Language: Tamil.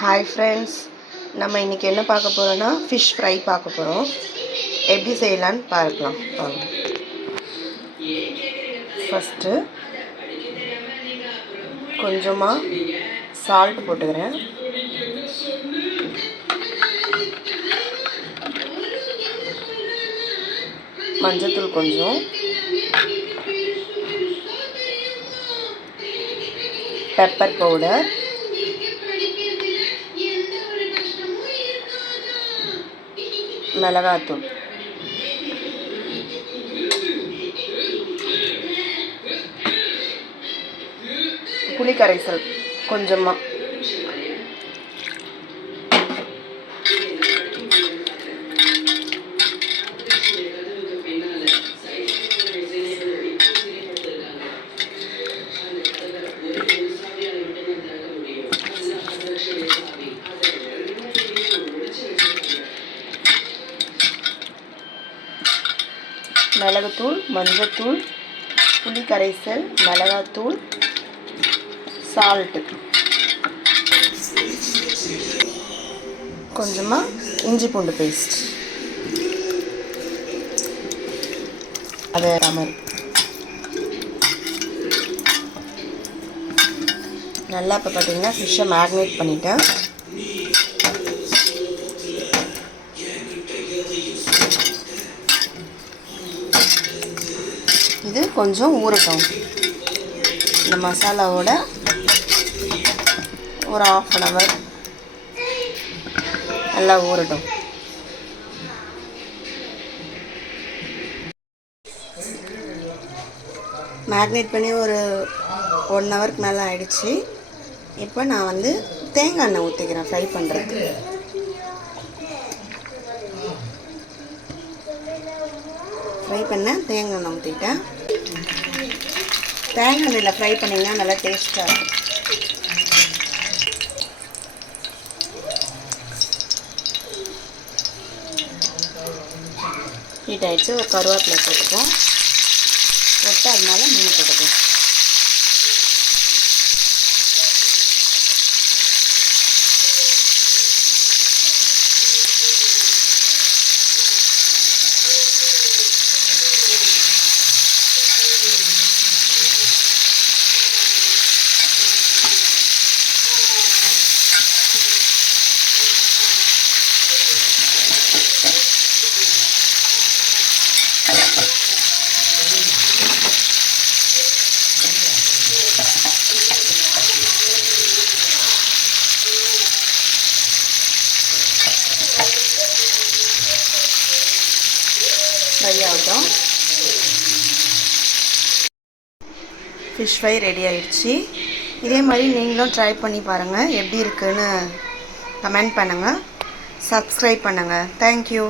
ஹாய் ஃப்ரெண்ட்ஸ், நம்ம இன்றைக்கி என்ன பார்க்க போகிறோன்னா ஃபிஷ் ஃப்ரை பார்க்க போகிறோம். எப்படி செய்யலான்னு பார்க்கலாம் வாங்க. ஃபஸ்ட்டு கொஞ்சமாக சால்ட் போட்டுக்கிறேன். மஞ்சத்தூள் கொஞ்சம், பெப்பர் பவுடர், மிளகாத்தூள், புளி கரைசல் கொஞ்சமாக, மிளகுத்தூள், மஞ்சத்தூள், புளி கரைசல், மிளகாத்தூள், சால்ட்டு, கொஞ்சமாக இஞ்சி பூண்டு பேஸ்ட், அது மாதிரி நல்லா. இப்போ பார்த்தீங்கன்னா ஃபிஷ்ஷை மேரினேட் பண்ணிட்டேன். இது கொஞ்சம் ஊறட்டும். இந்த மசாலாவோட ஒரு 1/2 hour நல்லா ஊறட்டும். மேரினேட் பண்ணி ஒரு 1 hourக்கு மேலே ஆயிடுச்சு. இப்போ நான் தேங்காய் எண்ணெய் ஊற்றிக்கிறேன் ஃப்ரை பண்ணுறதுக்கு. ஃப்ரை பண்ண தேங்காய் எண்ணெய் ஊற்றிட்டேன். தேங்காய் எண்ணெயில் ஃப்ரை பண்ணிங்கன்னா நல்லா டேஸ்ட்டாக இருக்கும். ஹீட் ஆகிடுச்சு. ஒரு கருவேப்பிலை போட்டுப்போம். போட்டு அதனால மீன் போட்டுப்போம். ஃப்ரை ஆகட்டும். ஃபிஷ் ஃப்ரை ரெடி ஆகிடுச்சு. இதே மாதிரி நீங்களும் ட்ரை பண்ணி பாருங்கள். எப்படி இருக்குன்னு கமெண்ட் பண்ணுங்கள். சப்ஸ்கிரைப் பண்ணுங்கள். தேங்க்யூ.